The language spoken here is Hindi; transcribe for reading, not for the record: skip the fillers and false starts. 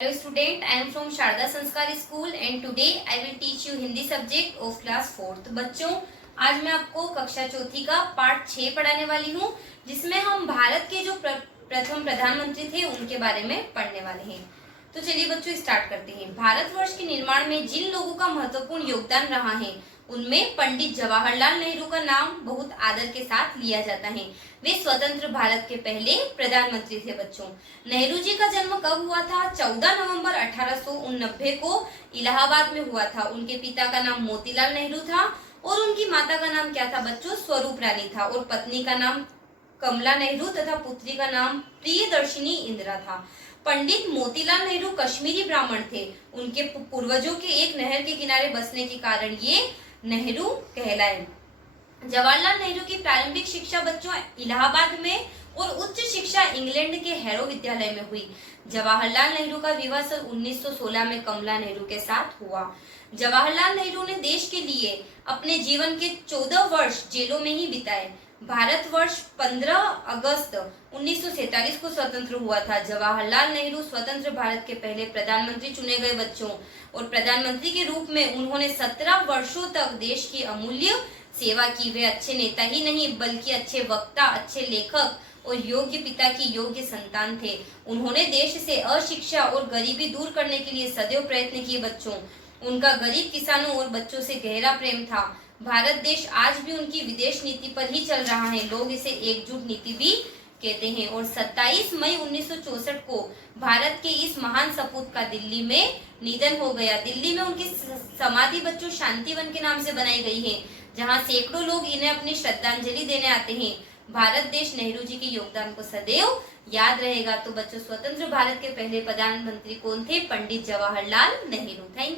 Hello student, I am from Sharda संस्कार school and today I will teach you Hindi subject of class 4th। बच्चों, आज मैं आपको कक्षा चौथी का पाठ 6 पढ़ाने वाली हूँ, जिसमें हम भारत के जो प्रथम प्रधानमंत्री थे उनके बारे में पढ़ने वाले हैं। तो चलिए बच्चों स्टार्ट करते हैं। भारतवर्ष के निर्माण में जिन लोगों का महत्वपूर्ण योगदान रहा है उनमें पंडित जवाहरलाल नेहरू का नाम बहुत आदर के साथ लिया जाता है। वे स्वतंत्र भारत के पहले प्रधानमंत्री थे। बच्चों, नेहरू जी का जन्म कब हुआ था? 14 नवंबर 1889 को इलाहाबाद में हुआ था। उनके पिता का नाम मोतीलाल नेहरू था और उनकी माता का नाम क्या था बच्चों? स्वरूप रानी था और पत्नी का नाम कमला नेहरू तथा पुत्री का नाम प्रियदर्शिनी इंदिरा था। पंडित मोतीलाल नेहरू कश्मीरी ब्राह्मण थे। उनके पूर्वजों के एक नहर के किनारे बसने के कारण ये नेहरू कहलाए। जवाहरलाल नेहरू की प्रारंभिक शिक्षा बच्चों इलाहाबाद में और उच्च शिक्षा इंग्लैंड के हैरो विद्यालय में हुई। जवाहरलाल नेहरू का विवाह सन 1916 में कमला नेहरू के साथ हुआ। जवाहरलाल नेहरू ने देश के लिए अपने जीवन के 14 वर्ष जेलों में ही बिताए। भारतवर्ष 15 अगस्त 1947 को स्वतंत्र हुआ था। जवाहरलाल नेहरू स्वतंत्र भारत के पहले प्रधानमंत्री चुने गए बच्चों, और प्रधानमंत्री के रूप में उन्होंने 17 वर्षों तक देश की अमूल्य सेवा की। वे अच्छे नेता ही नहीं बल्कि अच्छे वक्ता, अच्छे लेखक और योग्य पिता की योग्य संतान थे। उन्होंने देश से अशिक्षा और गरीबी दूर करने के लिए सदैव प्रयत्न किए। बच्चों, उनका गरीब किसानों और बच्चों से गहरा प्रेम था। भारत देश आज भी उनकी विदेश नीति पर ही चल रहा है। लोग इसे एकजुट नीति भी कहते हैं। और 27 मई 1964 को भारत के इस महान सपूत का दिल्ली में निधन हो गया। दिल्ली में उनकी समाधि बच्चों शांतिवन के नाम से बनाई गई है, जहां सैकड़ों लोग इन्हें अपनी श्रद्धांजलि देने आते हैं। भारत देश नेहरू जी के योगदान को सदैव याद रहेगा। तो बच्चों, स्वतंत्र भारत के पहले प्रधानमंत्री कौन थे? पंडित जवाहरलाल नेहरू। Thank you.